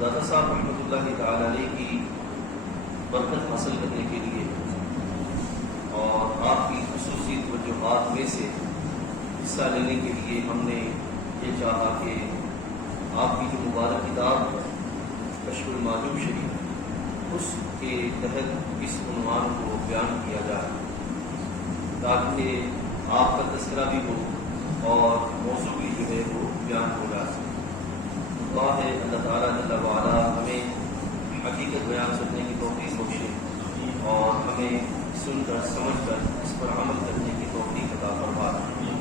دادا صاحب رحمۃ اللہ تعالی علیہ کی برکت حاصل کرنے کے لیے اور آپ کی خصوصی توجہات میں سے حصہ لینے کے لیے ہم نے یہ چاہا کہ آپ کی جو مبارک کتاب کشف المعجوب شریف اس کے تحت اس عنوان کو بیان کیا جائے تاکہ آپ کا تذکرہ بھی ہو اور موضوع بھی جو ہے وہ بیان ہو جائے۔ دعا ہے اللہ تعالیٰ جل وعلا ہمیں حقیقت بیان سننے کی توفیق بخشے اور ہمیں سن کر سمجھ کر اس پر عمل کرنے کی توفیق عطا فرمائے۔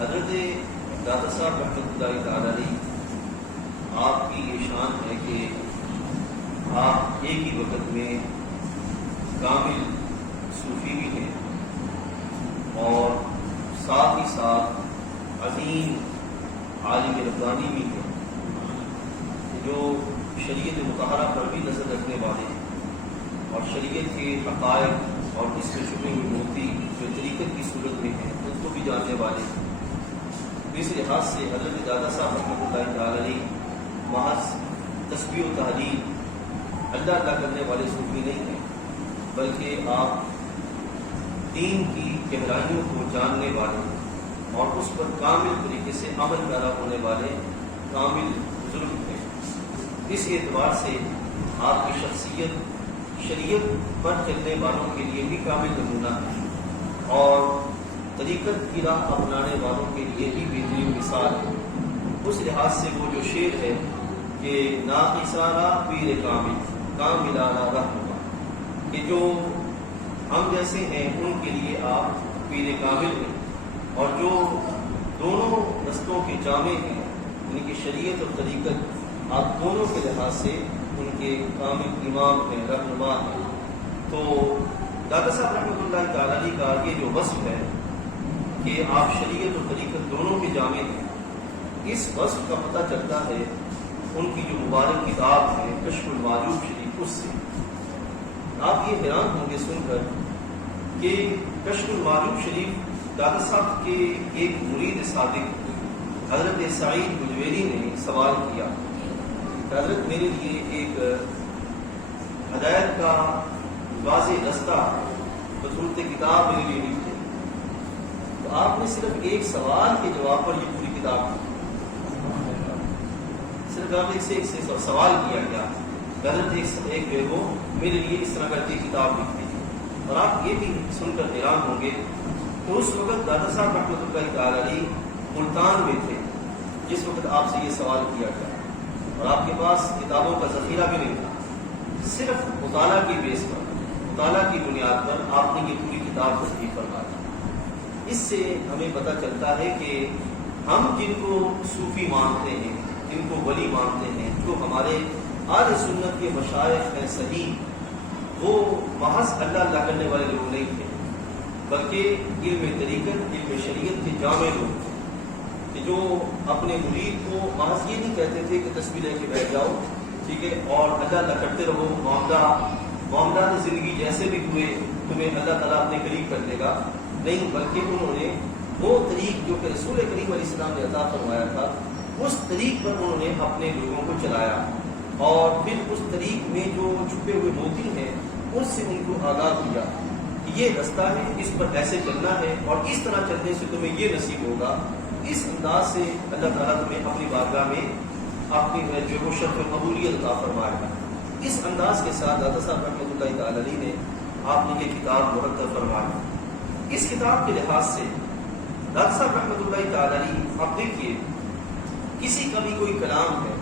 حضرت دادا صاحب رحمۃ اللہ تعالی علیہ آپ کی یہ شان ہے کہ آپ ایک ہی وقت میں کامل صوفی بھی ہیں اور ساتھ ہی ساتھ عظیم عالم ربانی بھی ہیں جو شریعت مطہرہ پر بھی نظر رکھنے والے ہیں اور شریعت کے حقائق اور اس میں چھپے ہوئے موتی جو طریقت کی صورت میں ہیں ان کو بھی جاننے والے ہیں۔ اس لحاظ سے حضرت دادا صاحب رحمۃ اللہ تعالی علیہ محض تسبیح و تحلیل اللہ کرنے والے صوفی نہیں ہیں بلکہ آپ دین کی گہرائیوں کو جاننے والے اور اس پر کامل طریقے سے عمل پیرا ہونے والے کامل بزرگ ہیں۔ اس اعتبار سے آپ کی شخصیت شریعت پر چلنے والوں کے لیے بھی کامل نمونہ ہے اور طریقت کی راہ اپنانے والوں کے لیے بھی بہترین مثال ہے۔ اس لحاظ سے وہ جو شعر ہے کہ ناقصارا پیر کامل کاملانہ رہنما، کہ جو ہم جیسے ہیں ان کے لیے آپ پیر کامل ہیں اور جو دونوں رستوں کے جامع ہیں ان کی شریعت اور طریقت آپ دونوں کے لحاظ سے ان کے کامل امام ہیں، رہنما ہیں۔ تو دادا صاحب رحمۃ اللہ تعالی علیہ کا یہ جو وصف ہے کہ آپ شریعت اور طریقت دونوں کے جامع ہیں، اس وصف کا پتہ چلتا ہے ان کی جو مبارک کتاب ہے کشف المعجوب شریف اس سے۔ آپ یہ حیران ہوں گے سن کر کہ کشف المعجوب شریف دادا صاحب کے ایک مرید صادق حضرت سعید بجویری نے سوال کیا کہ حضرت میرے لیے ایک ہدایت کا واضح رستہ بصورت کتاب میرے لیے لکھتے، تو آپ نے صرف ایک سوال کے جواب پر یہ پوری کتاب صرف آپ ایک سے سوال کیا گیا کہ حضرت ایک جو وہ میرے لیے اس طرح کر کے کتاب لکھتے تھے۔ اور آپ یہ بھی سن کر حیران ہوں گے تو اس وقت دادا صاحب رحمۃ اللہ تعالی علیہ ملتان میں تھے جس وقت آپ سے یہ سوال کیا گیا اور آپ کے پاس کتابوں کا ذخیرہ بھی نہیں تھا، صرف مطالعہ کی بیس پر، مطالعہ کی بنیاد پر آپ نے یہ پوری کتاب ترتیب فرمائی۔ اس سے ہمیں پتہ چلتا ہے کہ ہم جن کو صوفی مانتے ہیں، جن کو ولی مانتے ہیں، جو ہمارے اہل سنت کے مشائخ ہیں صحیح، وہ محض اللہ کرنے والے لوگ نہیں تھے، بلکہ علم طریقت، علم شریعت کے جامع لوگ تھے، کہ جو اپنے مرید کو محض یہ نہیں کہتے تھے کہ تسبیح لے کے بیٹھ جاؤ، ٹھیک ہے، اور اللہ کرتے رہو، معاملات زندگی جیسے بھی ہوئے تمہیں اللہ تعالیٰ اپنے قریب کر دے گا، نہیں، بلکہ انہوں نے وہ طریق جو کہ رسول کریم علیہ السلام نے عطا فرمایا تھا، اس طریق پر انہوں نے اپنے لوگوں کو چلایا، اور پھر اس طریق میں جو چھپے ہوئے موتی ہیں اس سے ان کو آگاہ کیا کہ یہ رستہ ہے، اس پر ایسے چلنا ہے، اور اس طرح چلنے سے تمہیں یہ نصیب ہوگا۔ اس انداز سے اللہ تعالیٰ تمہیں اپنی بارگاہ میں اپنی جو وہ شرف قبولیت عطا فرمائے گا۔ اس انداز کے ساتھ داتا صاحب رحمۃ اللہ تعالی علیہ نے آپ نے یہ کتاب مرتب فرمائی۔ اس کتاب کے لحاظ سے داتا صاحب رحمۃ اللہ تعالی علیہ، آپ دیکھیے کسی کا بھی کوئی کلام ہے،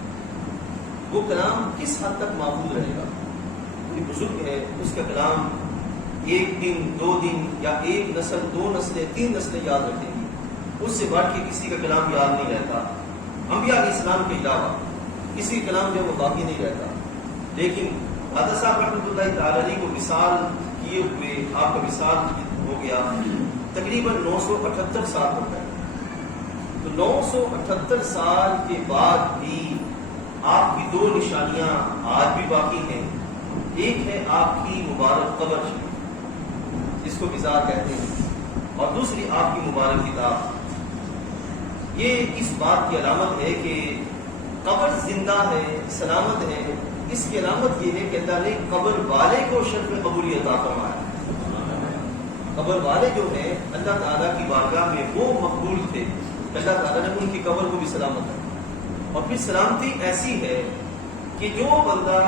وہ کلام کس حد تک محفوظ رہے گا؟ کوئی بزرگ ہے، اس کا کلام ایک دن، 2 دن، یا ایک نسل، 2 نسلیں، 3 نسلیں یاد رکھیں گی، اس سے بڑھ کے کسی کا کلام یاد نہیں رہتا۔ انبیاء علیہ السلام کے علاوہ کسی کا کلام جو وہ باقی نہیں رہتا، لیکن داتا صاحب رحمۃ اللہ تعالی علیہ کو مثال کیے ہوئے آپ کا مثال ہو گیا تقریباً 978 سال ہو گئے، تو 978 سال کے بعد بھی آپ کی 2 نشانیاں آج بھی باقی ہیں۔ ایک ہے آپ کی مبارک قبر شریف، جس کو مزار کہتے ہیں، اور دوسری آپ کی مبارک کتاب۔ یہ اس بات کی علامت ہے کہ قبر زندہ ہے، سلامت ہے۔ اس کی علامت یہ ہے کہ اللہ نے قبر والے کو شرف قبولیت عطا فرمایا۔ قبر والے جو ہیں اللہ تعالیٰ کی بارگاہ میں وہ مقبول تھے، اللہ تعالیٰ نے ان کی قبر کو بھی سلامت رکھا۔ اور پھر سلامتی ایسی ہے کہ جو بندہ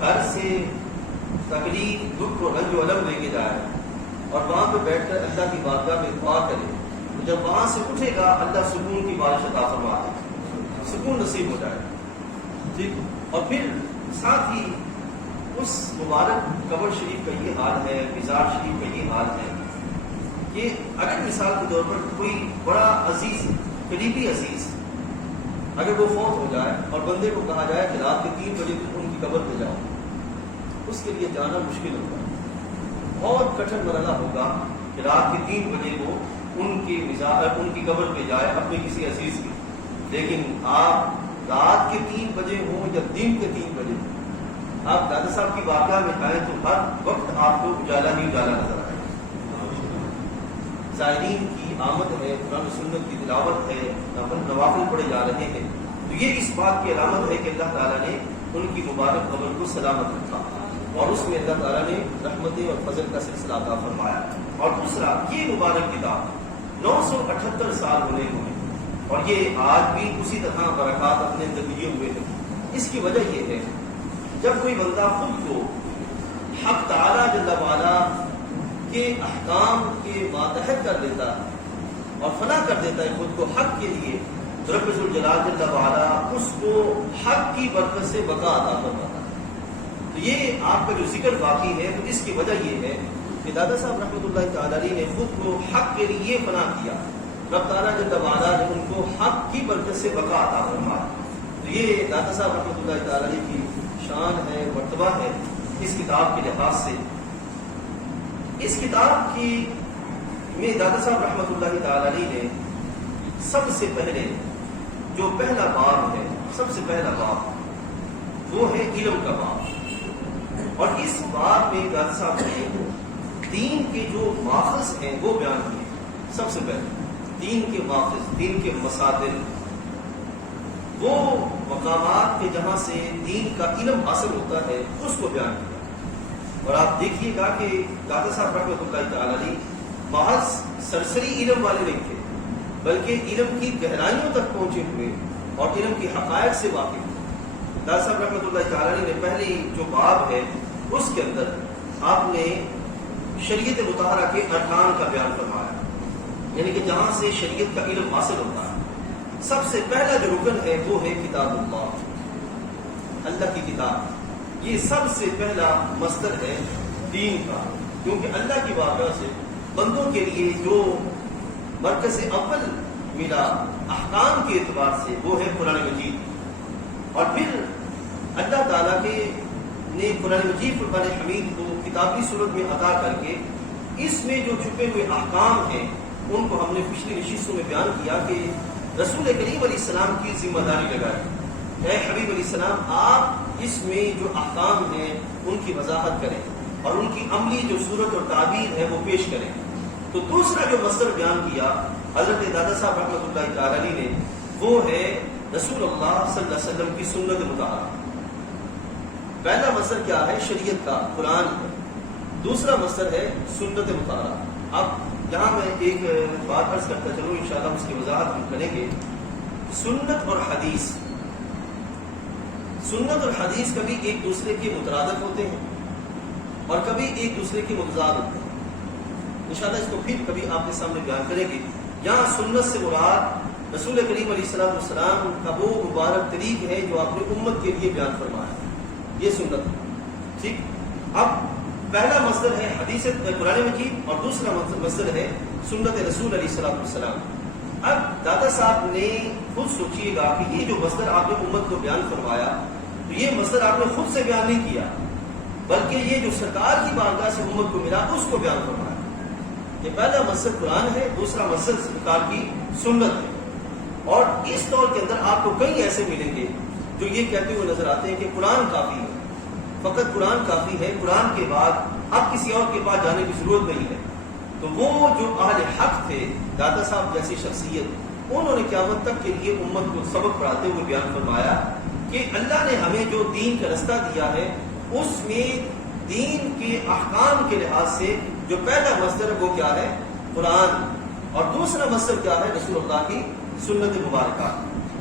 گھر سے تکلیف، دکھ و رنج و علم لے کے جائے اور وہاں پہ بیٹھ کر اللہ کی بارگاہ میں دعا کرے، تو جب وہاں سے اٹھے گا اللہ سکون کی بارش عطا فرما دے، سکون نصیب ہو جائے، ٹھیک۔ اور پھر ساتھ ہی اس مبارک قبر شریف کا یہ حال ہے، مزار شریف کا یہ حال ہے کہ اگر مثال کے طور پر کوئی بڑا عزیز، قریبی عزیز اگر وہ فوت ہو جائے اور بندے کو کہا جائے کہ رات کے 3 بجے تم ان کی قبر پہ جاؤ، اس کے لیے جانا مشکل ہوگا، بہت کٹھن مرحلہ ہوگا کہ رات کے 3 بجے وہ ان کی قبر پہ جائے اپنے کسی عزیز کی۔ لیکن آپ رات کے 3 بجے ہوں یا دن کے 3 بجے آپ دادا صاحب کی بارگاہ میں آئیں تو ہر وقت آپ کو اجالا ہی اجالا نظر آئے۔ زائرین کی آمد ہے، قرآن و سنت کی تلاوت ہے، نوافل پڑھے جا رہے ہیں، تو یہ اس بات کی علامت ہے کہ اللہ تعالیٰ نے ان کی مبارک قبر کو سلامت رکھا، اور اس میں اللہ تعالیٰ نے رحمتیں اور فضل کا سلسلہ عطا فرمایا۔ اور دوسرا، یہ مبارک کتاب 978 سال ہونے ہوئے، اور یہ آج بھی اسی طرح برکات اپنے اندر لیے ہوئے ہیں۔ اس کی وجہ یہ ہے جب کوئی بندہ خود کو حق تعالیٰ جل وعلا کے احکام کے ماتحت کر دیتا اور فنا کر دیتا ہے خود کو حق کے لیے، تو رب ذوالجلال جل وعلا اس کو حق کی برکت سے بقا عطا فرماتا ہے۔ تو یہ آپ کا جو ذکر باقی ہے، تو اس کی وجہ یہ ہے کہ دادا صاحب رحمۃ اللہ تعالی علیہ نے خود کو حق کے لیے فنا کیا، رب تعالیٰ جل وعلا نے ان کو حق کی برکت سے بقا عطا فرمایا۔ تو یہ دادا صاحب رحمۃ اللہ تعالی علیہ کی شان ہے، مرتبہ ہے اس کتاب کے لحاظ سے۔ اس کتاب کی میں دادا صاحب رحمۃ اللہ تعالی علیہ نے سب سے پہلے جو پہلا باب ہے، سب سے پہلا باب وہ ہے علم کا باب، اور اس باب میں دادا صاحب نے دین کے جو ماخذ ہیں وہ بیان کیے۔ سب سے پہلے دین کے ماخذ، دین کے مصادر، وہ مقامات کے جہاں سے دین کا علم حاصل ہوتا ہے اس کو بیان کیا۔ اور آپ دیکھیے گا کہ دادا صاحب رحمۃ اللہ تعالی علیہ محض سرسری علم والے نہیں تھے، بلکہ علم کی گہرائیوں تک پہنچے ہوئے اور علم کی حقائق سے واقف تھے۔ دادا صاحب رحمۃ اللہ تعالی علیہ نے پہلی جو باب ہے اس کے اندر آپ نے شریعت مطہرہ کے ارکان کا بیان فرمایا، یعنی کہ جہاں سے شریعت کا علم حاصل ہوتا ہے۔ سب سے پہلا جو رکن ہے وہ ہے کتاب اللہ کی کتاب، یہ سب سے پہلا مصدر ہے دین کا، کیونکہ اللہ کی بارگاہ سے بندوں کے لیے جو مرکز اول ملا احکام کے اعتبار سے وہ ہے قرآن مجید، اور پھر اللہ تعالیٰ کے نے قرآن مجید فرقان حمید کو کتابی صورت میں عطا کر کے اس میں جو چھپے ہوئے احکام ہیں ان کو ہم نے پچھلی نشستوں میں بیان کیا کہ رسول کریم علیہ السلام کی ذمہ داری لگائی، اے حبیب علیہ السلام آپ اس میں جو احکام ہیں ان کی وضاحت کریں اور ان کی عملی جو صورت اور تعبیر ہے وہ پیش کریں۔ تو دوسرا جو مصدر بیان کیا حضرت دادا صاحب رحمۃ اللہ تعالی علیہ نے وہ ہے رسول اللہ صلی اللہ علیہ وسلم کی سنت مطالعہ۔ پہلا مصدر کیا ہے؟ شریعت کا قرآن ہے، دوسرا مصدر ہے سنت مطالعہ۔ اب یہاں میں ایک بات عرض کرتا چلوں، انشاءاللہ اس کی وضاحت ہم کریں گے۔ سنت اور حدیث، سنت اور حدیث کبھی ایک دوسرے کے مترادف ہوتے ہیں اور کبھی ایک دوسرے کے متضاد ہوتے ہیں۔ انشاءاللہ اس کو پھر کبھی آپ کے سامنے بیان کریں گے۔ یہاں سنت سے مراد رسول کریم علیہ السلام کا وہ مبارک طریق ہے جو آپ نے امت کے لیے بیان فرمایا، یہ سنت، ٹھیک۔ اب پہلا مصدر ہے حدیث قرآن مجید اور دوسرا مصدر ہے سنت رسول علیہ السلام۔ اب دادا صاحب نے خود سوچیے گا کہ یہ جو مصدر آپ نے امت کو بیان فرمایا تو یہ مصدر آپ نے خود سے بیان نہیں کیا، بلکہ یہ جو سرکار کی بارگاہ سے امت کو ملا اس کو بیان فرمایا۔ یہ پہلا مصدر قرآن ہے، دوسرا مصدر سرکار کی سنت ہے۔ اور اس دور کے اندر آپ کو کئی ایسے ملیں گے جو یہ کہتے ہوئے نظر آتے ہیں کہ قرآن کافی ہے، فقط قرآن کافی ہے، قرآن کے بعد اب کسی اور کے پاس جانے کی ضرورت نہیں ہے۔ تو وہ جو اہل حق تھے، دادا صاحب جیسی شخصیت، انہوں نے قیامت تک کے لیے امت کو سبق پڑھاتے ہوئے بیان فرمایا کہ اللہ نے ہمیں جو دین کا رستہ دیا ہے اس میں دین کے احکام کے لحاظ سے جو پہلا مصدر وہ کیا ہے؟ قرآن، اور دوسرا مصدر کیا ہے؟ رسول اللہ کی سنت مبارکہ۔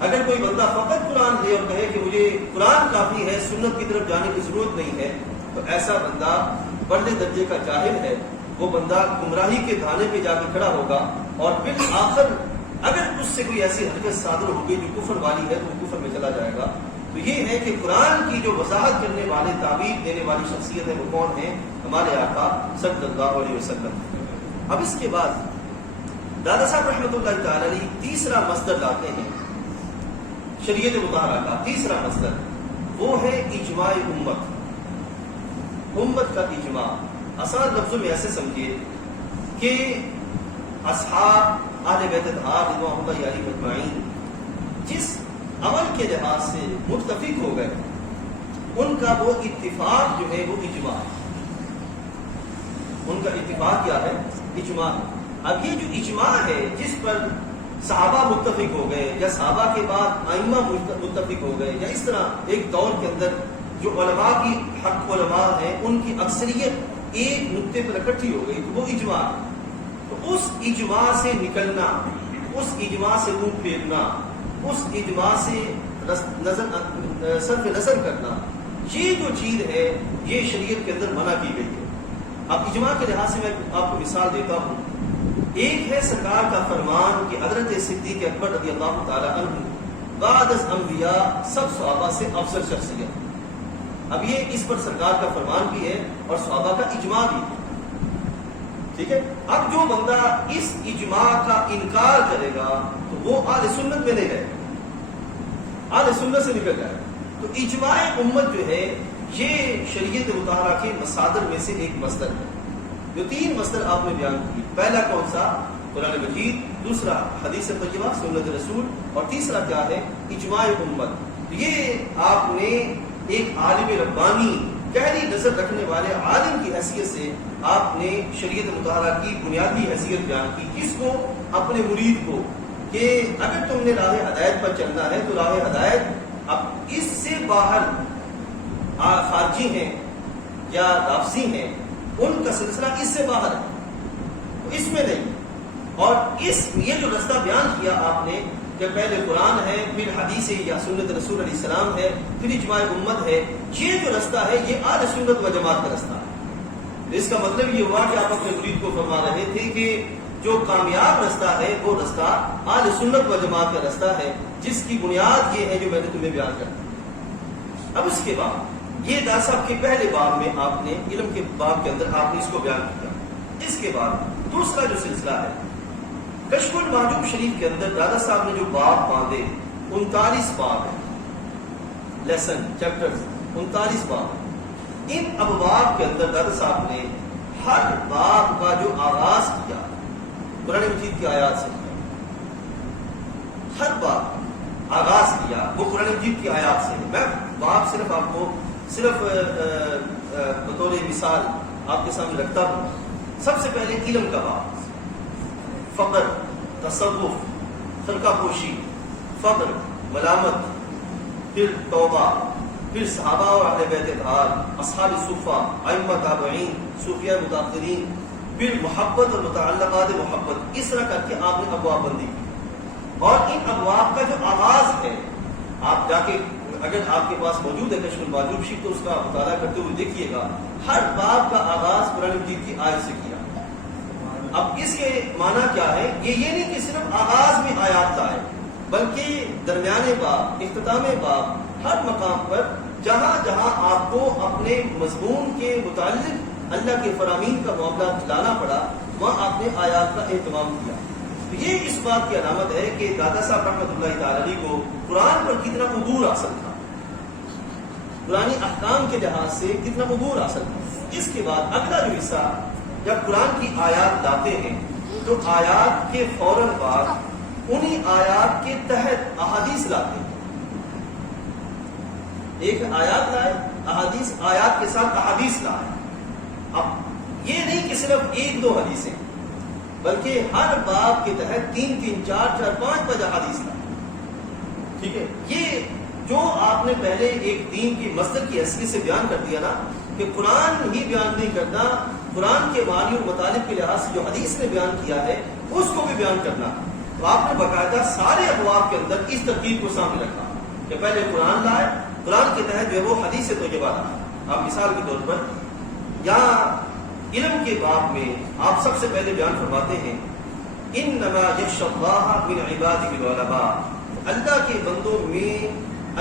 اگر کوئی بندہ فقط قرآن لے اور کہے کہ مجھے قرآن کافی ہے، سنت کی طرف جانے کی ضرورت نہیں ہے، تو ایسا بندہ بڑے درجے کا جاہل ہے۔ وہ بندہ گمراہی کے دھانے پہ جا کے کھڑا ہوگا اور بالآخر اگر اس سے کوئی ایسی حرکت صادر ہوگی جو کفر والی ہے تو وہ کفر میں چلا جائے گا۔ تو یہ ہے کہ قرآن کی جو وضاحت کرنے والے، تعبیر دینے والی شخصیت ہے وہ کون ہے؟ ہمارے آقا صلی اللہ علیہ وسلم۔ اب اس کے بعد دادا صاحب رحمۃ اللہ تعالی علیہ تیسرا مصدر لاتے ہیں شریعت مطہرہ کا۔ تیسرا مصدر وہ ہے اجماع امت، امت کا اجماع۔ آسان لفظوں میں ایسے سمجھیے کہ اصحاب اہل بیت اطہار رضوان اللہ علیہم اجمعین جس عمل کے لحاظ سے متفق ہو گئے، ان کا وہ اتفاق جو ہے وہ اجماع ہے۔ ان کا اتفاق کیا ہے؟ اجماع ہے۔ اب یہ جو اجماع ہے جس پر صحابہ متفق ہو گئے یا صحابہ کے بعد ائمہ متفق ہو گئے، یا اس طرح ایک دور کے اندر جو علماء کی حق علماء ہیں ان کی اکثریت ایک نقطے پر اکٹھی ہو گئی، تو وہ اجماع ہے۔ تو اس اجماع سے نکلنا، اس اجماع سے منہ پھیرنا، اس اجماع سے صرف نظر کرنا، یہ جو چیز ہے یہ شریعت کے اندر منع کی گئی ہے۔ اب اجماع کے لحاظ سے میں آپ کو مثال دیتا ہوں۔ ایک ہے سرکار کا فرمان کہ حضرت صدیق اکبر رضی اللہ تعالی عنہ بعد از انبیاء سب صحابہ سے افضل شخصیت۔ اب یہ اس پر سرکار کا فرمان بھی ہے اور صحابہ کا اجماع بھی ہے، ٹھیک ہے۔ اب جو بندہ اس اجماع کا انکار کرے گا تو وہ اہل سنت میں نہیں رہے گا، اہل سنت سے نکل جائے گا۔ تو اجماع امت جو ہے یہ شریعت مطہرہ کے مصادر میں سے ایک مصدر ہے۔ جو تین مصدر آپ نے بیان کی، پہلا کون سا؟ قرآن مجید، دوسرا حدیث طیبہ سنت رسول، اور تیسرا کیا ہے؟ اجماع امت۔ یہ آپ نے ایک عالم ربانی، گہری نظر رکھنے والے عالم کی حیثیت سے آپ نے شریعت مطہرہ کی بنیادی حیثیت بیان کی، کس کو؟ اپنے مرید کو، کہ اگر تم نے راہ ہدایت پر چلنا ہے تو راہ ہدایت اب اس سے باہر خارجی ہیں یا رافضی ہیں، ان کا سلسلہ اس سے باہر ہے، تو اس میں نہیں۔ اور یہ جو رستہ بیان کیا آپ نے کہ پہلے قرآن ہے، پھر حدیث یا سنت رسول علیہ السلام ہے، پھر اجماع امت ہے، یہ جو رستہ ہے یہ اہل سنت و جماعت کا رستہ ہے۔ اس کا مطلب یہ ہوا کہ آپ اپنے مرید کو فرما رہے تھے کہ جو کامیاب رستہ ہے وہ رستہ اہل سنت و جماعت کا رستہ ہے، جس کی بنیاد یہ ہے جو میں نے تمہیں بیان کر دی۔ اب اس کے بعد یہ دادا صاحب کے پہلے باب میں آپ نے علم کے باب کے اندر آپ نے اس کو بیان کیا. اس کے بعد دوسرا جو سلسلہ ہے کشف المحجوب شریف کے اندر دادا صاحب نے جو باب باندھے 39 باب ہے, لیسن چیپٹر 39 باب. ان ابواب کے اندر دادا صاحب نے ہر باب کا جو آغاز کیا قرآن مجید کی آیات سے کیا. ہر باب آغاز کیا وہ قرآن مجید کی آیات سے. میں باب صرف آپ کو صرف بطور مثال آپ کے سامنے رکھتا ہوں. سب سے پہلے علم کا باب, فقر, تصوف, فرقہ پوشی, فقر, ملامت, پھر توبہ, پھر صحابہ اور اہل بیت اطہار, اصحاب صفہ, ائمہ تابعین, صوفیہ متاخرین, پھر محبت اور متعلقات محبت. اس طرح کر کے آپ نے ابواب بندی کی. اور ان ابواب کا جو آغاز ہے آپ جا کے اگر آپ کے پاس موجود ہے کشف المحجوب شریف تو اس کا مطالعہ کرتے ہوئے دیکھیے گا. ہر باب کا آغاز قرآن مجید کی آیت سے کیا. اب اس کے معنی کیا ہے؟ یہ نہیں کہ صرف آغاز میں آیات لائے, بلکہ درمیانے باب, اختتام باب, ہر مقام پر جہاں جہاں آپ کو اپنے مضمون کے متعلق اللہ کے فرامین کا معاملہ لانا پڑا وہاں آپ نے آیات کا اہتمام کیا. یہ اس بات کی علامت ہے کہ دادا صاحب رحمۃ اللہ تعالی علیہ کو قرآن پر کتنا عبور حاصل تھا, قرآنی احکام کے لحاظ سے کتنا عبور حاصل تھا. اس کے بعد اگلا جو حصہ جب قرآن کی آیات لاتے ہیں تو آیات کے فوراً بعد انہی آیات کے تحت احادیث لاتے ہیں. ایک آیات لائے, احادیث, آیات کے ساتھ احادیث لائے. اب یہ نہیں کہ صرف ایک دو حدیثیں, بلکہ ہر باب کے تحت 3 3 4 4 5 احادیث لائے. ٹھیک ہے, یہ جو آپ نے پہلے ایک دین کی مصدر کی حیثیت سے بیان کر دیا نا کہ قرآن ہی بیان نہیں کرنا, قرآن کے معنی اور مطالب کے لحاظ سے جو حدیث نے بیان کیا ہے اس کو بھی بیان کرنا. تو آپ نے باقاعدہ سارے ابواب کے اندر اس ترتیب کو سامنے رکھا کہ پہلے قرآن لائے, قرآن کے تحت جو ہے وہ حدیث سے طیبہ لائے. آپ مثال کے طور پر یہاں علم کے باب میں آپ سب سے پہلے بیان فرماتے ہیں انما یخشی اللہ من عبادہ العلماء, اللہ کے بندوں میں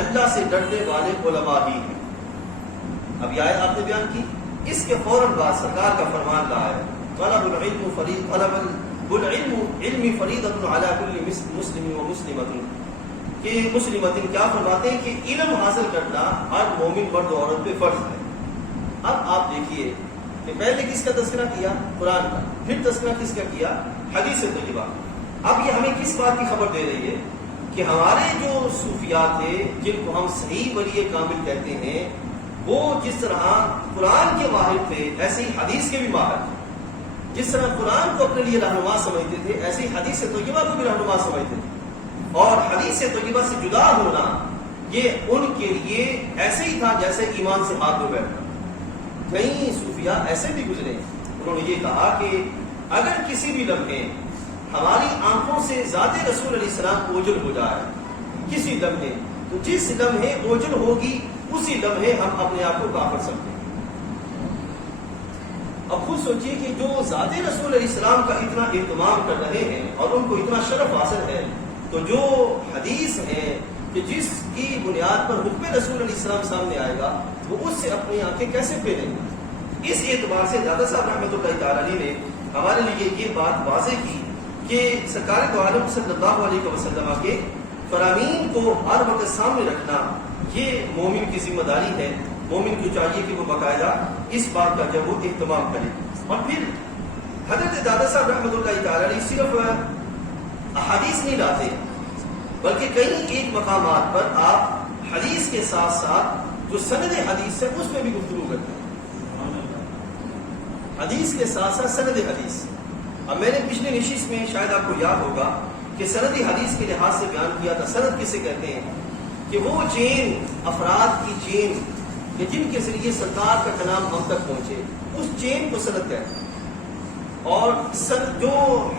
اللہ سے ڈرنے والے علماء ہی ہیں. اب یہ آیت آپ نے بیان کی, اس کے فوراً بعد سرکار کا فرمان رہا ہے طلب العلم علم فریضۃ علی کل مسلم و مسلمۃ, کہ مسلمۃ کیا فرماتے ہیں کہ علم حاصل کرنا ہر مومن مرد و عورت پہ فرض ہے. اب آپ دیکھیے کہ پہلے کس کا تذکرہ کیا؟ قرآن کا. پھر تذکرہ کس کا کیا؟ حدیث طیبہ. اب یہ ہمیں کس بات کی خبر دے رہی ہے کہ ہمارے جو صوفیاء تھے جن کو ہم صحیح ولی کامل کہتے ہیں وہ جس طرح قرآن کے ماہر تھے ایسے ہی حدیث کے بھی ماہر تھے. جس طرح قرآن کو اپنے لیے رہنما سمجھتے تھے ایسے ہی حدیث طیبہ کو بھی رہنما سمجھتے تھے. اور حدیث طیبہ سے جدا ہونا یہ ان کے لیے ایسے ہی تھا جیسے ایمان سے ہاتھ دھو بیٹھنا. کئی صوفیاء ایسے بھی گزرے, انہوں نے یہ کہا کہ اگر کسی بھی لمحے ہماری آنکھوں سے ذات رسول علیہ السلام اوجھل ہو جائے کسی لمحے, تو جس لمحے اوجھل ہوگی اسی لمحے ہم اپنے آپ کو کافر سمجھیں. اب خود سوچئے کہ جو ذات رسول علیہ السلام کا اتنا اہتمام کر رہے ہیں اور ان کو اتنا شرف حاصل ہے, تو جو حدیث ہے کہ جس کی بنیاد پر حکم رسول علیہ السلام سامنے آئے گا وہ اس سے اپنی آنکھیں کیسے پھیریں گے؟ اس اعتبار سے دادا صاحب رحمۃ اللہ تعالی علیہ نے ہمارے لیے یہ بات واضح کی کہ سرکار دو عالم صلی اللہ علیہ وسلم کے فرامین کو ہر وقت سامنے رکھنا یہ مومن کی ذمہ داری ہے. مومن کو چاہیے کہ وہ باقاعدہ اس بات کا جب وہ اہتمام کرے. اور پھر حضرت دادا صاحب رحمۃ اللہ تعالی علیہ صرف احادیث نہیں لاتے بلکہ کئی ایک مقامات پر آپ حدیث کے ساتھ ساتھ جو سند حدیث ہے اس میں بھی گفتگو کرتے ہیں. حدیث کے ساتھ ساتھ سند حدیث. اب میں نے پچھلے نشست میں شاید آپ کو یاد ہوگا کہ سند حدیث کے لحاظ سے بیان کیا تھا. سند کسے کہتے ہیں؟ کہ وہ چین, افراد کی چین کہ جن کے ذریعے سرکار کا کلام ہم تک پہنچے, اس چین کو سند کہتے ہیں. اور جو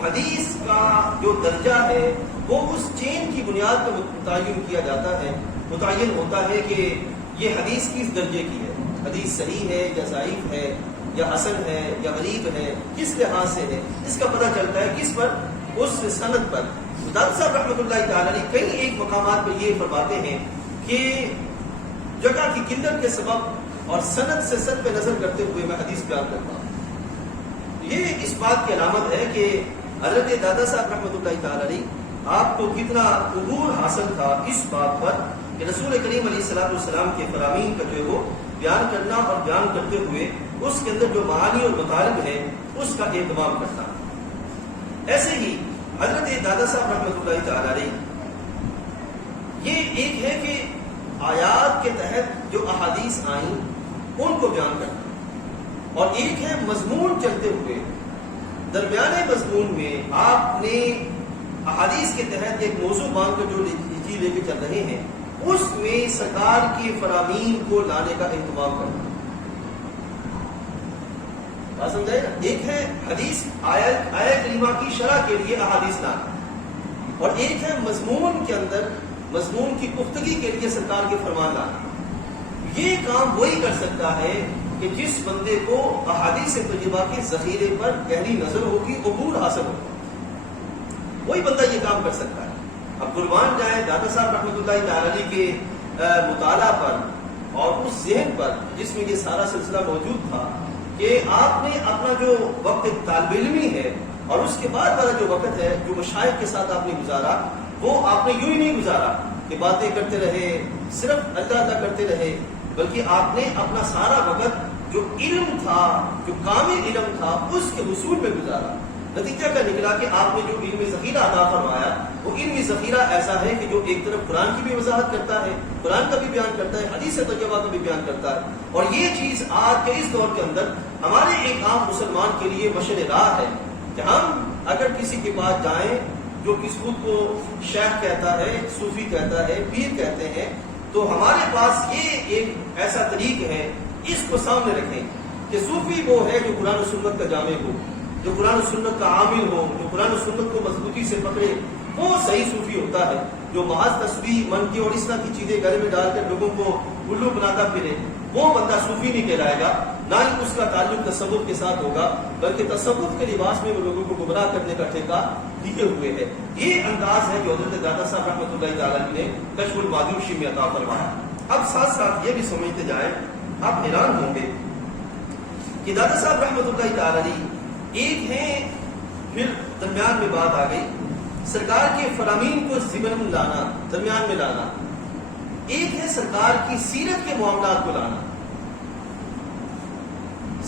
حدیث کا جو درجہ ہے وہ اس چین کی بنیاد پر متعین کیا جاتا ہے. متعین ہوتا ہے کہ یہ حدیث کس درجے کی ہے, حدیث صحیح ہے یا ضعیف ہے یا حسن ہے یا غریب ہے, کس لحاظ سے ہے, اس کا پتہ چلتا ہے کس پر؟ اس سند پر. دادا صاحب رحمۃ اللہ تعالی علیہ کئی ایک مقامات پر یہ فرماتے ہیں کہ جگہ کی قلت کے سبب اور سند سے سند پہ نظر کرتے ہوئے میں حدیث بیان کرتا ہوں۔ یہ اس بات کی علامت ہے کہ حضرت دادا صاحب رحمۃ اللہ تعالی علیہ آپ کو کتنا عبور حاصل تھا اس بات پر کہ رسول کریم علیہ السلام کے فرامین کا جو ہے وہ بیان کرنا اور بیان کرتے ہوئے اس کے اندر جو معانی اور مطالب ہے اس کا اہتمام کرنا۔ ایسے ہی حضرت دادا صاحب رحمۃ اللہ تعالی علیہ یہ ایک ہے کہ آیات کے تحت جو احادیث آئیں ان کو بیان کرنا، اور ایک ہے مضمون چلتے ہوئے درمیانے مضمون میں آپ نے احادیث کے تحت ایک موضوع باندھ کر جو چیز لے کے چل رہے ہیں اس میں سرکار کے فرامین کو لانے کا اہتمام کرنا۔ بات سمجھائے نا؟ ایک ہے حدیث آیت کریمہ کی شرح کے لیے احادیث لانا، اور ایک ہے مضمون کے اندر مضمون کی پختگی کے لیے سرکار کے فرمان لانا۔ یہ کام وہی کر سکتا ہے کہ جس بندے کو احادیث طیبہ کے ذخیرے پر گہری نظر ہوگی، عبور حاصل ہوگا، وہی بندہ یہ کام کر سکتا ہے۔ اب قربان جائے دادا صاحب رحمۃ اللہ تعالی علیہ کے مطالعہ پر اور اس ذہن پر جس میں یہ سارا سلسلہ موجود تھا کہ آپ نے اپنا جو وقت طالب علمی ہے اور اس کے بعد والا جو وقت ہے جو مشائخ کے ساتھ آپ نے گزارا، وہ آپ نے یوں ہی نہیں گزارا کہ باتیں کرتے رہے، صرف اللہ اللہ کرتے رہے، بلکہ آپ نے اپنا سارا وقت جو علم تھا، جو کامل علم تھا، اس کے حصول میں گزارا۔ نتیجہ کا نکلا کہ آپ نے جو علمی ذخیرہ عطا فرمایا وہ علمی ذخیرہ ایسا ہے کہ جو ایک طرف قرآن کی بھی وضاحت کرتا ہے، قرآن کا بھی بیان کرتا ہے، حدیث طیبہ کا بھی بیان کرتا ہے، اور یہ چیز آج کے اس دور کے اندر ہمارے ایک عام مسلمان کے لیے مشعل راہ ہے کہ ہم اگر کسی کے پاس جائیں جو کس خود کو شیخ کہتا ہے، صوفی کہتا ہے، پیر کہتے ہیں، تو ہمارے پاس یہ ایک ایسا طریق ہے، اس کو سامنے رکھیں کہ صوفی وہ ہے جو قرآن و سنت کا جامع ہو، جو قرآن و سنت کا عامل ہو، جو قرآن و سنت کو مضبوطی سے پکڑے، وہ صحیح صوفی ہوتا ہے۔ جو محض تسبیح منقے اور اس طرح کی چیزیں گلے میں ڈال کر لوگوں کو الو بناتا پھرے، وہ بندہ صوفی نہیں کہلائے گا، نہ ہی اس کا تعلق تصوف کے ساتھ ہوگا، بلکہ تصوف کے لباس میں وہ لوگوں کو گمراہ کرنے کا ٹھیکہ دیے ہوئے ہے۔ یہ انداز ہے جو حضرت دادا صاحب رحمۃ اللہ تعالی نے کشف المعدوشی میں عطا فرمایا۔ اب ساتھ ساتھ یہ بھی سمجھتے جائیں، آپ حیران ہوں گے کہ دادا صاحب رحمۃ اللہ تعالی ایک ہیں، پھر درمیان میں بات آ گئی سرکار کے فرامین کو ضمن میں لانا، درمیان میں لانا، ایک ہے سرکار کی سیرت کے معاملات کو لانا۔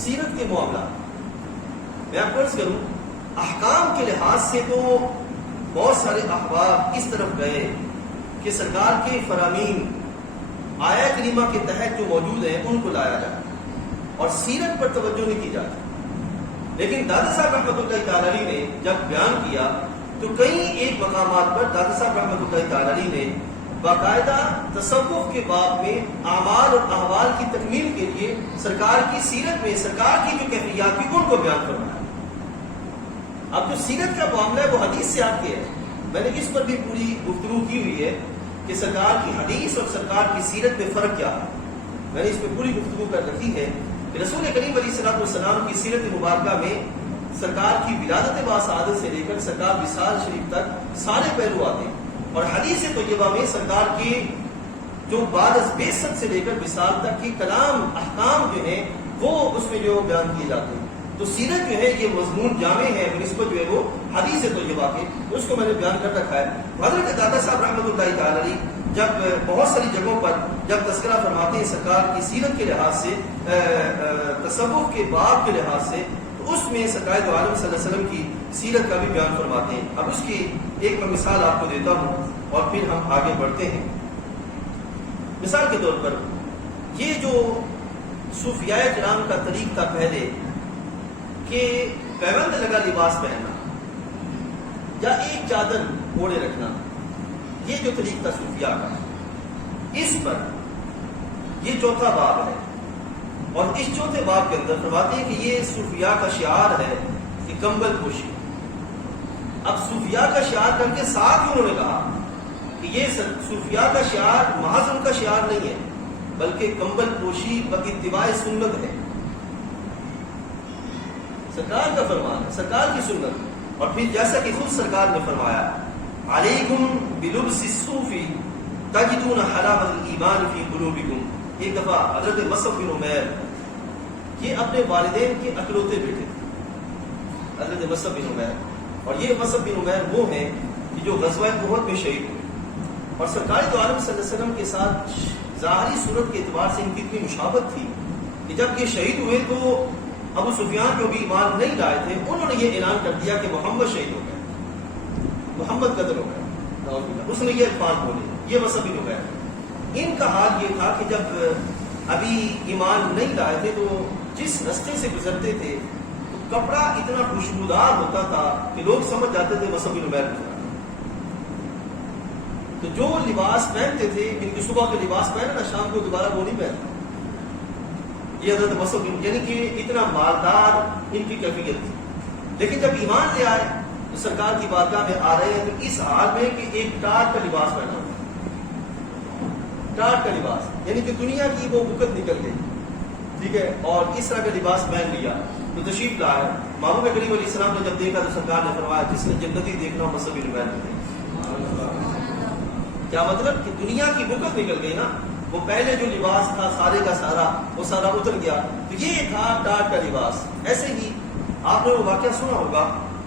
سیرت کے معاملات میں آپ فرض کروں، احکام کے لحاظ سے تو بہت سارے احباب اس طرف گئے کہ سرکار کے فرامین آیت کریمہ کے تحت جو موجود ہیں ان کو لایا جائے اور سیرت پر توجہ نہیں کی جاتی۔ لیکن دادا صاحب رحمۃ اللہ تعالی علیہ نے جب بیان کیا تو کئی ایک مقامات پر دادا صاحب رحمۃ اللہ تعالی علیہ نے باقاعدہ تصوف کے باب میں اعمال اور احوال کی تکمیل کے لیے سرکار کی سیرت میں سرکار کی جو کیفیات تھی ان کو بیان فرمایا۔ اب جو سیرت کا معاملہ ہے وہ حدیث سے آ کے ہے، میں نے اس پر بھی پوری گفتگو کی ہوئی ہے کہ سرکار کی حدیث اور سرکار کی سیرت میں فرق کیا ہے، میں نے اس پہ پوری گفتگو کر رکھی ہے کہ رسول کریم علیہ السلام کی سیرت مبارکہ میں سرکار کی ولادت باسعادت سے لے کر سرکار وصال شریف تک سارے پہلو آتے ہیں، اور حدیث طیبہ میں سرکار کے جو بعد از بعثت سے لے کر وصال تک کی کلام احکام جو ہیں وہ اس میں جو بیان کیے جاتے ہیں۔ تو سیرت جو ہے یہ مضمون جامع ہے بنسبت جو ہے وہ حدیث طیبہ کے، اس کو میں نے بیان کر رکھا ہے۔ حضرت دادا صاحب رحمۃ اللہ تعالی علیہ جب بہت ساری جگہوں پر جب تذکرہ فرماتے ہیں سرکار کی سیرت کے لحاظ سے، تصوف کے باب کے لحاظ سے، تو اس میں سرکار دو عالم صلی اللہ علیہ وسلم کی سیرت کا بھی بیان فرماتے ہیں۔ اب اس کی ایک میں مثال آپ کو دیتا ہوں اور پھر ہم آگے بڑھتے ہیں۔ مثال کے طور پر یہ جو صوفیاء کرام کا طریق تھا پہلے کہ پیوند لگا لباس پہننا یا ایک چادر اوڑھے رکھنا، یہ جو طریق تھا صوفیاء کا، اس پر یہ چوتھا باب ہے، اور اس چوتھے باب کے اندر فرماتے ہیں کہ یہ صوفیاء کا شعار ہے کہ کمبل پوشی۔ اب صوفیاء کا شعار کر کے ساتھ ہی انہوں نے کہا کہ یہ صوفیاء کا شعار محض ان کا شعار نہیں ہے بلکہ کمبل پوشی باتباع سنت ہے، سرکار کا فرمان ہے، سرکار کی سنت۔ اور پھر جیسا کہ خود سرکار نے فرمایا، علیکم بلبس الصوف تجدون حلاوت الایمان فی قلوبکم، ایک دفعہ حضرت مصعب بن عمیر یہ اپنے والدین کے اکلوتے بیٹے تھے، حضرت مصعب بن عمیر، اور یہ مصعب بن عمیر وہ ہیں کہ جو غزوہ احد میں شہید ہوئے، اور سرکار دو عالم صلی اللہ علیہ وسلم کے ساتھ ظاہری صورت کے اعتبار سے ان کی اتنی مشابہت تھی کہ جب یہ شہید ہوئے تو ابو سفیان جو بھی ایمان نہیں لائے تھے انہوں نے یہ اعلان کر دیا کہ محمد شہید ہو گئے، محمد قتل ہو گئے، اس نے یہ الفاظ بولے، یہ مصعب بن عمیر۔ ان کا حال یہ تھا کہ جب ابھی ایمان نہیں لائے تھے تو جس رستے سے گزرتے تھے تو کپڑا اتنا خوشبودار ہوتا تھا کہ لوگ سمجھ جاتے تھے مصعب بن عمیر۔ تو جو لباس پہنتے تھے، ان کی صبح کا لباس پہنا نا، شام کو دوبارہ وہ نہیں پہنتا، یہ حضرت مصعب بن، یعنی کہ اتنا مالدار ان کی کیفیت تھی۔ لیکن جب ایمان لے آئے تو سرکار کی بارگاہ میں آ رہے ہیں تو اس حال میں کہ ایک ٹاٹ کا لباس پہنا ہوا، ٹاٹ کا لباس، یعنی کہ دنیا کی وہ بکت نکل گئی، ٹھیک ہے، اور اس طرح کا لباس پہن لیا تو تشریف لائے۔ محبوب کریم علیہ السلام نے جب دیکھا تو سرکار نے فرمایا جس نے جنتی دیکھنا ہو مصعب بن عمیر کو دیکھنا۔ کیا مطلب کہ دنیا کی بکت نکل گئی نا، وہ پہلے جو لباس تھا سارے کا سارا وہ سارا اتر گیا، تو یہ تھا ٹاٹ کا لباس۔ ایسے ہی آپ نے وہ واقعہ سنا ہوگا،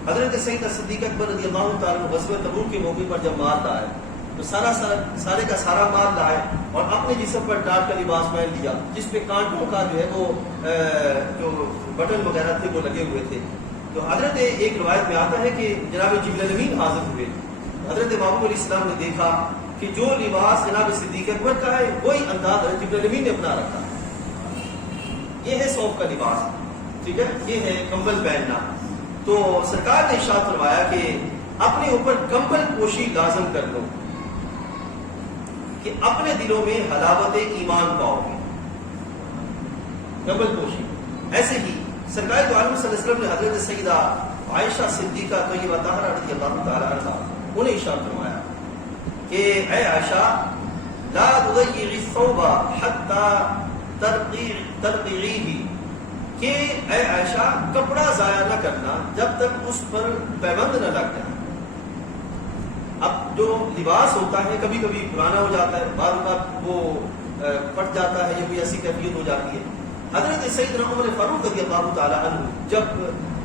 حضرت سیدنا صدیق اکبر رضی اللہ تعالیٰ عنہ غزوہ تبوک کے موقع پر جب مال لائے تو سارے کا سارا مال لائے اور اپنے جسم پر ٹاٹ کا لباس پہن لیا جس پہ کانٹوں کا جو ہے وہ جو بٹن وغیرہ تھے وہ لگے ہوئے تھے۔ تو حضرت ایک روایت میں آتا ہے کہ جناب جبریل امین حاضر ہوئے، حضرت محبوب علیہ السلام نے دیکھا کہ جو لباس جناب صدیق اکبر کا ہے وہی انداز حضرت جبریل امین نے اپنا رکھا۔ یہ ہے صوف کا لباس، ٹھیک ہے، یہ ہے کمبل پہننا۔ تو سرکار نے ارشاد فرمایا کہ اپنے اوپر کمبل پوشی لازم کر لو کہ اپنے دلوں میں حلاوت ایمان پاؤ گے، کمبل پوشی۔ ایسے ہی سرکار دو عالم صلی اللہ علیہ وسلم نے حضرت سیدہ عائشہ صدیقہ طیبہ طاہرہ رضی اللہ تعالی عنہا انہیں ارشاد فرمایا کہ اے عائشہ لا تضيعي الثوب حتى ترقعيه، کہ اے عائشہ کپڑا ضائع نہ کرنا جب تک اس پر پیبند نہ لگ جائے۔ اب جو لباس ہوتا ہے کبھی کبھی پرانا ہو جاتا ہے، بعض اوقات وہ پھٹ جاتا ہے یا کوئی ایسی کیفیت ہو جاتی ہے۔ حضرت سیدنا عمر فاروق رضی اللہ تعالی عنہ جب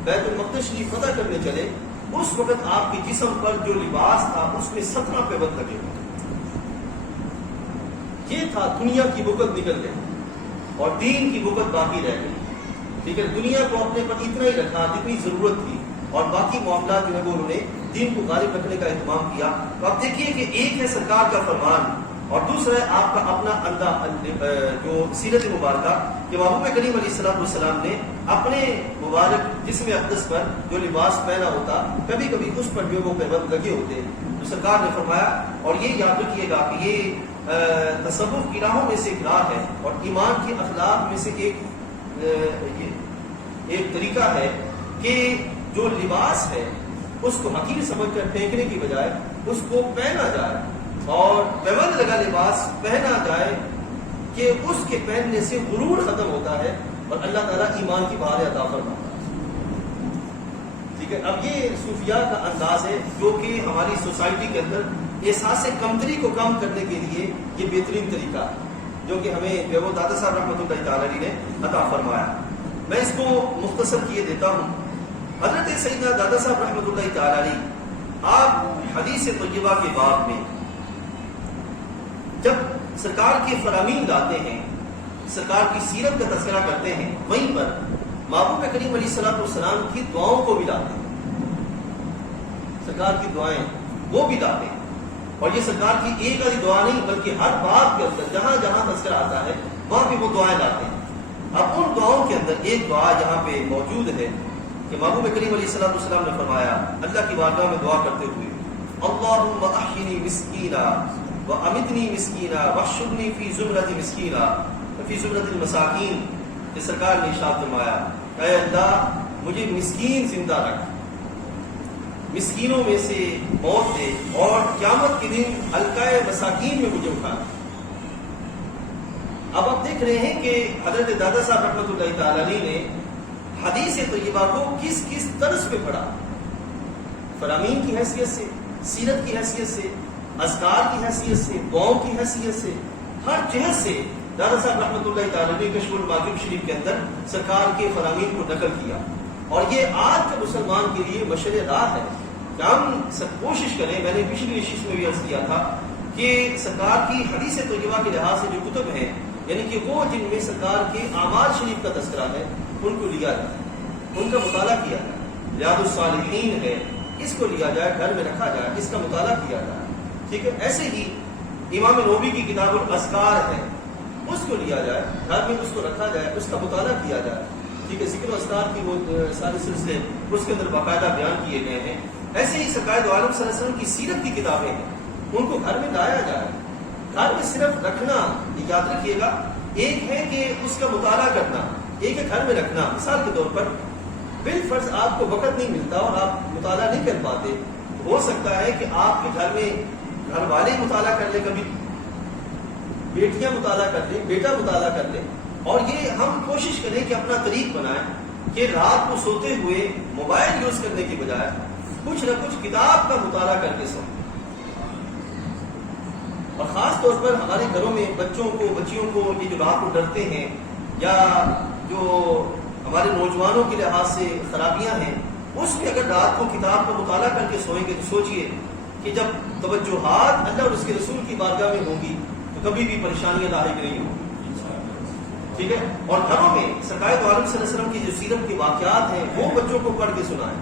بیت المقدس شریف فتح کرنے چلے اس وقت آپ کے جسم پر جو لباس تھا اس میں 17 پیبند لگے ہوئے، یہ تھا دنیا کی بکت نکل گئی اور دین کی بکت باقی رہ گئی، ٹھیک ہے۔ دنیا کو اپنے پر اتنا ہی رکھا جتنی ضرورت تھی اور باقی معاملات جو ہے وہ انہوں نے دین کو غالب رکھنے کا اہتمام کیا۔ تو آپ دیکھیے کہ ایک ہے سرکار کا فرمان اور دوسرا ہے آپ کا اپنا جو سیرت مبارکہ کہ محبوب کریم علیہ السلام نے اپنے مبارک جسم اقدس پر جو لباس پہنا ہوتا کبھی کبھی اس پر جو وہ پیبند لگے ہوتے، تو سرکار نے فرمایا اور یہ یاد رکھیے گا کہ یہ تصوف کی راہوں میں سے ایک راہ ہے اور ایمان کے اخلاق میں سے ایک طریقہ ہے کہ جو لباس ہے اس کو حقیر سمجھ کر پھینکنے کی بجائے اس کو پہنا جائے اور پیبند لگا لباس پہنا جائے کہ اس کے پہننے سے غرور ختم ہوتا ہے اور اللہ تعالیٰ ایمان کی بہار عطا فرماتا ہے، ٹھیک ہے۔ اب یہ صوفیاء کا انداز ہے جو کہ ہماری سوسائٹی کے اندر احساس کمتری کو کم کرنے کے لیے یہ بہترین طریقہ ہے جو کہ ہمیں وہ دادا صاحب رحمۃ اللہ تعالی نے عطا فرمایا۔ میں اس کو مختصر کیے دیتا ہوں۔ حضرت سیدنا دادا صاحب رحمۃ اللہ تعالی آپ حدیث طیبہ کے باب میں جب سرکار کے فرامین لاتے ہیں، سرکار کی سیرت کا تذکرہ کرتے ہیں، وہیں پر محبوب کریم علیہ السلام کی دعاؤں کو بھی لاتے ہیں، سرکار کی دعائیں وہ بھی لاتے ہیں، اور یہ سرکار کی ایک آدھی دعا نہیں بلکہ ہر باب کے اندر جہاں جہاں تذکرہ آتا ہے وہاں پہ وہ دعائیں لاتے ہیں۔ اب ان دعاؤں کے اندر ایک دعا یہاں پہ موجود ہے کہ محبوب کریم علیہ السلام نے فرمایا اللہ کی بارگاہ میں دعا کرتے ہوئے اللہم احینی مسکینا وامتنی مسکینا واحشرنی فی زمرۃ مسکینا وفی زمرۃ المساکین، کہ سرکار نے ارشاد فرمایا اے اللہ مجھے مسکین زندہ رکھ، مسکینوں میں سے موت دے اور قیامت کے دن حلقہ مساکین میں مجھے اٹھا۔ اب آپ دیکھ رہے ہیں کہ حضرت دادا صاحب رحمۃ اللہ تعالی نے حدیث طیبہ کو کس کس طرز پہ پڑھا، فرامین کی حیثیت سے، سیرت کی حیثیت سے، اذکار کی حیثیت سے، دعاؤں کی حیثیت سے، ہر جہت سے دادا صاحب رحمۃ اللہ تعالی نے کشف الماکب شریف کے اندر سرکار کے فرامین کو نقل کیا، اور یہ آج کے مسلمان کے لیے مشعل راہ ہے کہ ہم سب کوشش کریں. میں نے پچھلی نشست میں بھی عرض کیا تھا کہ سرکار کی حدیث طیبہ کے لحاظ سے جو کتب ہیں، یعنی کہ وہ جن میں سرکار کے اعمال شریف کا تذکرہ ہے، ان کو لیا جائے، ان کا مطالعہ کیا جائے. ریاض الصالحین ہے، اس کو لیا جائے، گھر میں رکھا جائے، اس کا مطالعہ کیا جائے. ٹھیک ہے. ایسے ہی امام نووی کی کتاب الاذکار ہے، اس کو لیا جائے، گھر میں اس کو رکھا جائے، اس کا مطالعہ کیا جائے. ٹھیک ہے. ذکر و اذکار کی وہ سارے سلسلے اس کے اندر باقاعدہ بیان کیے گئے ہیں. ایسے ہی سرکار دو عالم صلی اللہ علیہ وسلم کی سیرت کی کتابیں ہیں، ان کو گھر میں لایا جائے. گھر میں صرف رکھنا، یہ یاد رکھیے گا، ایک ہے کہ اس کا مطالعہ کرنا، ایک ہے گھر میں رکھنا. مثال کے طور پر بالفرض آپ کو وقت نہیں ملتا اور آپ مطالعہ نہیں کر پاتے، ہو سکتا ہے کہ آپ کے گھر میں گھر والے مطالعہ کر لیں، کبھی بیٹیاں مطالعہ کر لیں، بیٹا مطالعہ کر لیں. اور یہ ہم کوشش کریں کہ اپنا طریق بنائیں کہ رات کو سوتے ہوئے موبائل یوز کرنے کی بجائے کچھ نہ کچھ کتاب کا مطالعہ کر کے سویں. اور خاص طور پر ہمارے گھروں میں بچوں کو، بچیوں کو یہ جو رات کو ڈرتے ہیں، یا جو ہمارے نوجوانوں کے لحاظ سے خرابیاں ہیں، اس میں اگر رات کو کتاب کا مطالعہ کر کے سوئیں گے تو سوچئے کہ جب توجہات اللہ اور اس کے رسول کی بارگاہ میں ہوں گی تو کبھی بھی پریشانیاں لاحق نہیں ہوں گی. ٹھیک ہے. اور گھروں میں سرکار دو عالم صلی اللہ علیہ وسلم کی جو سیرت کے واقعات ہیں وہ بچوں کو پڑھ کے سنائیں،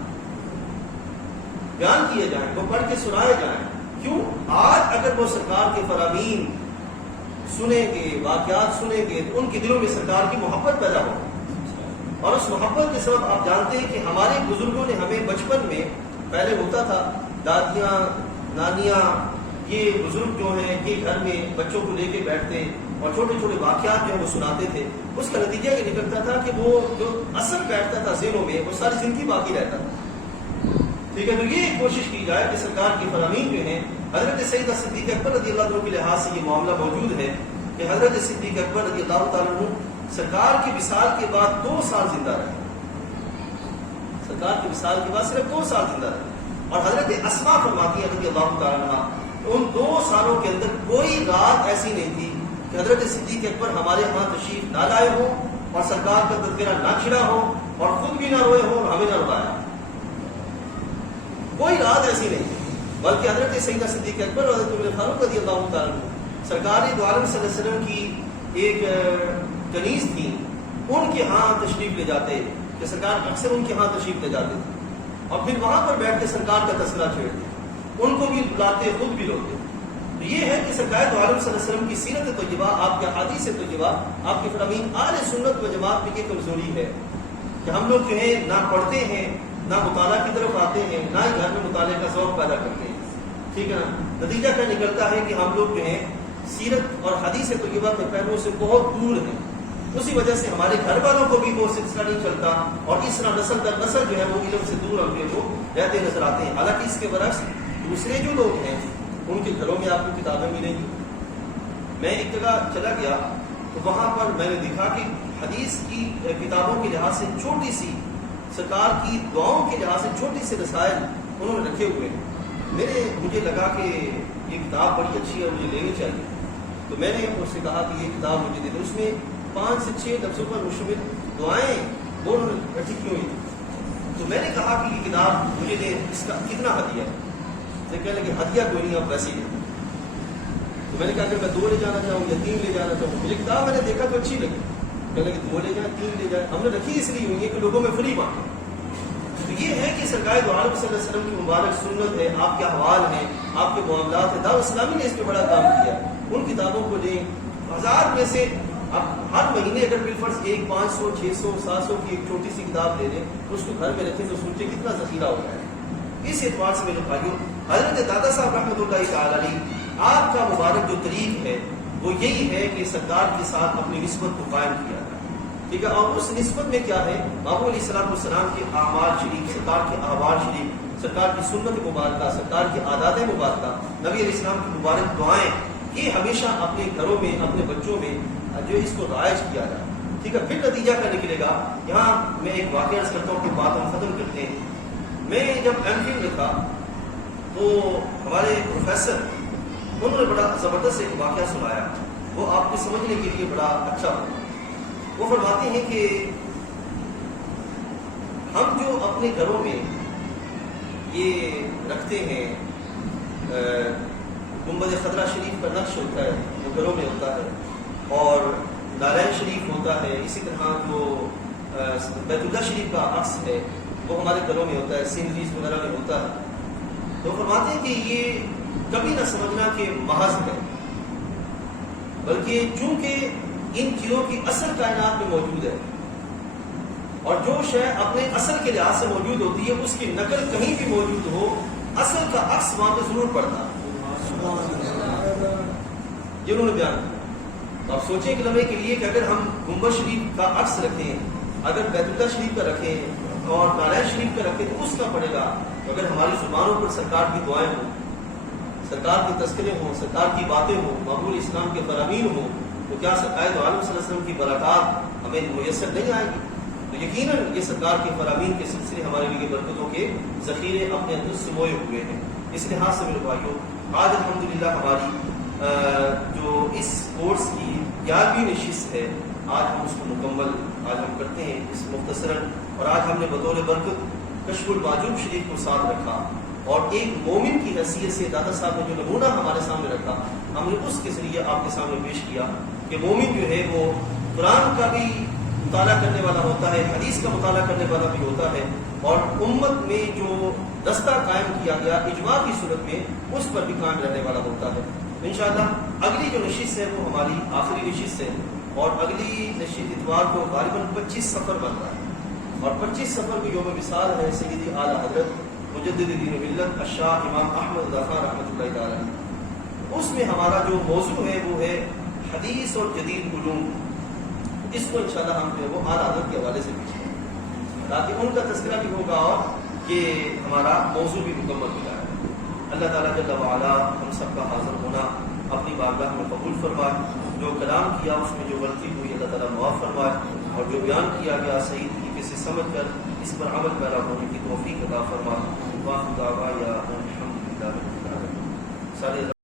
بیان کیے جائیں، وہ پڑھ کے سنائے جائیں. کیوں؟ آج اگر وہ سرکار کے فرامین سنیں گے، واقعات سنیں گے، تو ان کے دلوں میں سرکار کی محبت پیدا ہوگی. اور اس محبت کے سبب آپ جانتے ہیں کہ ہمارے بزرگوں نے ہمیں بچپن میں، پہلے ہوتا تھا دادیاں، نانیاں، یہ بزرگ جو ہیں یہ گھر میں بچوں کو لے کے بیٹھتے اور چھوٹے چھوٹے واقعات جو ہے وہ سناتے تھے. اس کا نتیجہ یہ نکلتا تھا کہ وہ جو اثر بیٹھتا تھا ذہنوں میں، وہ ساری زندگی باقی رہتا تھا. ٹھیک ہے. تو یہ کوشش کی جائے کہ سرکار کی فرامین جو ہیں، حضرت سیدہ صدیق اکبر رضی اللہ عنہ کے لحاظ سے یہ معاملہ موجود ہے کہ حضرت صدیق اکبر رضی اللہ تعالیٰ عنہ سرکار کی وصال کے بعد 2 سال زندہ رہے. سرکار کی وصال کے بعد صرف 2 سال زندہ رہے. اور حضرت اسماء فرماتی ہے رضی اللہ تعالیٰ عنہ، ان 2 سالوں کے اندر کوئی رات ایسی نہیں تھی کہ حضرت صدیق اکبر ہمارے ہاں تشریف نہ لائے ہوں اور سرکار کا تذکرہ نہ چھڑا ہو اور خود بھی نہ روئے ہوں اور ہمیں نہ روایا. کوئی رات ایسی نہیں تھی. بلکہ حضرت سیدہ صدیق اکبر اور حضرت عمر فاروق رضی اللہ تعالیٰ عنہ، سرکار دو عالم صلی اللہ علیہ وسلم کی ایک کنیز تھی، ان کے ہاں تشریف لے جاتے کہ سرکار اکثر ان کے ہاں تشریف لے جاتے تھے اور پھر وہاں پر بیٹھ کے سرکار کا تذکرہ چھیڑتے، ان کو بھی بلاتے، خود بھی روتے. تو یہ ہے کہ سرکار دو عالم صلی اللہ علیہ وسلم کی سیرت طیبہ، آپ کے حدیث طیبہ، آپ کے فرامین، اہل سنت و جماعت میں یہ کمزوری ہے کہ ہم لوگ جو ہے نہ پڑھتے ہیں، نہ مطالعہ کی طرف آتے ہیں، نہ ہی گھر میں مطالعے کا ذوق پیدا کرتے ہیں. ٹھیک ہے نا. نتیجہ کیا نکلتا ہے کہ ہم لوگ جو ہیں سیرت اور حدیث طیبہ کے پہلوؤں سے بہت دور ہیں. اسی وجہ سے ہمارے گھر والوں کو بھی وہ سلسلہ نہیں چلتا اور اس طرح نسل در نسل جو ہے وہ علم سے دور ہوتے وہ رہتے نظر آتے ہیں. حالانکہ اس کے برعکس دوسرے جو لوگ ہیں ان کے گھروں میں آپ کو کتابیں ملیں گی. میں ایک جگہ چلا گیا تو وہاں پر میں نے دیکھا کہ حدیث کی کتابوں کے لحاظ سے چھوٹی سی، سرکار کی دعاؤں کے لحاظ سے چھوٹی سی رسائل انہوں نے رکھے ہوئے ہیں. مجھے لگا کہ یہ کتاب بڑی اچھی ہے، مجھے لینی چاہیے. تو میں نے اس سے کہا کہ یہ کتاب مجھے دے دیں. اس میں 5 سے 6 لفظوں پر مشتمل دعائیں وہ انہوں نے رکھی کی ہوئی. تو میں نے کہا کہ یہ کتاب مجھے دے، اس کا کتنا ہدیہ ہے؟ تو کہنے لگے ہدیہ کوئی نہیں، آپ ویسے ہی دیں. تو میں نے کہا کہ میں 2 لے جانا چاہوں یا 3 لے جانا چاہوں. مجھے کتاب میں نے دیکھا تو اچھی لگی. کہنے لگے 2 لے جائیں، 3 لے جائیں. ہم نے رکھی اس لیے ہوئی ہے کہ لوگوں میں فری بانٹیں. تو یہ ہے کہ سرکار دو عالم صلی اللہ علیہ وسلم کی مبارک سنت ہے، آپ کے احوال ہیں، آپ کے معاملات ہیں. دعوت اسلامی نے اس پہ بڑا کام کیا. ان کتابوں کو لیں، 1000 میں سے آپ ہر مہینے اگر بالفرض 500 600 700 کی ایک چھوٹی سی کتاب لے لیں تو اس کو گھر میں رکھیں تو سوچیں کتنا ذخیرہ ہو جائے. اس اعتبار سے میرے بھائیوں، حضرت دادا صاحب رحمۃ اللہ تعالی علیہ، آپ کا مبارک جو طریق ہے وہ یہی ہے کہ سرکار کے ساتھ اپنی نسبت کو قائم کیا جائے. ٹھیک ہے. اور اس نسبت میں کیا ہے؟ بابو علیہ السلام کے اعمال شریف، سرکار کے احوال شریف، سرکار کی سنت مبارکہ، سرکار کی عادات مبارکہ، نبی علیہ السلام کی مبارک دعائیں، یہ ہمیشہ اپنے گھروں میں، اپنے بچوں میں جو اس کو رائج کیا جائے. ٹھیک ہے. پھر نتیجہ کیا نکلے گا؟ یہاں میں ایک واقعہ عرض کرتا ہوں کہ بات ہم ختم کرتے ہیں. میں جب ایم فل لکھا تو ہمارے پروفیسر انہوں نے بڑا زبردست ایک واقعہ سنایا وہ آپ کے سمجھنے کے لیے بڑا اچھا ہو۔ وہ فرماتے ہیں کہ ہم جو اپنے گھروں میں یہ رکھتے ہیں گنبد خضرا شریف کا نقش ہوتا ہے جو گھروں میں ہوتا ہے، اور نارائن شریف ہوتا ہے، اسی طرح جو بیت اللہ شریف کا عکس ہے وہ ہمارے گھروں میں ہوتا ہے، سینریز وغیرہ میں ہوتا ہے، تو فرماتے ہیں کہ یہ کبھی نہ سمجھنا کہ محض ہے، بلکہ چونکہ ان چیزوں کی اصل کائنات میں موجود ہے، اور جو شے اپنے اصل کے لحاظ سے موجود ہوتی ہے اس کی نقل کہیں بھی موجود ہو، اصل کا عکس وہاں پہ ضرور پڑتا ہے۔ یہ انہوں نے بیان کیا۔ تو آپ سوچیں ایک لمحے کے لیے کہ اگر ہم گنبد شریف کا عکس رکھیں، اگر بیت اللہ شریف کا رکھیں اور نارائن شریف کا رکھیں تو اس کا پڑے گا، تو اگر ہماری زبانوں پر سرکار کی دعائیں ہوں، سرکار کے تذکرے ہوں، سرکار کی باتیں ہوں، مقبول اسلام کے فرامین ہوں، تو کیا سرکار دو عالم صلی اللہ علیہ وسلم کی برکات ہمیں میسر نہیں آئے گی؟ تو یقیناً یہ سرکار کے فرامین کے سلسلے ہمارے لیے برکتوں کے ذخیرے اپنے اندر سموئے ہوئے ہیں۔ اس لحاظ سے میرے بھائیوں، آج الحمدللہ ہماری جو اس کورس کی 11ویں نشست ہے، آج ہم اس کو مکمل آج ہم کرتے ہیں اس مختصراً، اور آج ہم نے بطور برکت کشف المعجوب شریف کو ساتھ رکھا، اور ایک مومن کی حیثیت سے دادا صاحب نے جو نمونہ ہمارے سامنے رکھا ہم نے اس کے ذریعے آپ کے سامنے پیش کیا کہ مومن جو ہے وہ قرآن کا بھی مطالعہ کرنے والا ہوتا ہے، حدیث کا مطالعہ کرنے والا بھی ہوتا ہے، اور امت میں جو دستہ قائم کیا گیا اجماع کی صورت میں اس پر بھی قائم رہنے والا ہوتا ہے۔ انشاءاللہ اگلی جو نشست ہے وہ ہماری آخری نشست ہے، اور اگلی نشست اتوار کو غالباً 25 سفر بن رہا ہے، اور 25 سفر کی یوم مثال ہے سیدی اعلیٰ حضرت مجدد دین ملت الشاہ امام احمد رضا خان رحمۃ اللہ تعالیٰ علیہ۔ اس میں ہمارا جو موضوع ہے وہ ہے حدیث اور جدید علوم۔ اس کو انشاءاللہ ہم جو ہے وہ اعلیٰ حضرت کے حوالے سے پیش کریں گے تاکہ ان کا تذکرہ بھی ہوگا اور یہ ہمارا موضوع بھی مکمل ہو جائے۔ اللہ تعالیٰ جل وعلا ہم سب کا حاضر ہونا اپنی بارگاہ میں قبول فرمائے، جو کلام کیا اس میں جو غلطی ہوئی اللہ تعالیٰ معاف فرمائے، اور جو بیان کیا گیا صحیح طریقے سے سمجھ کر اس پر عمل پیرا ہونے کی توفیق عطا فرمائے۔ واخر دعوانا الحمدللہ رب العالمین۔ سارے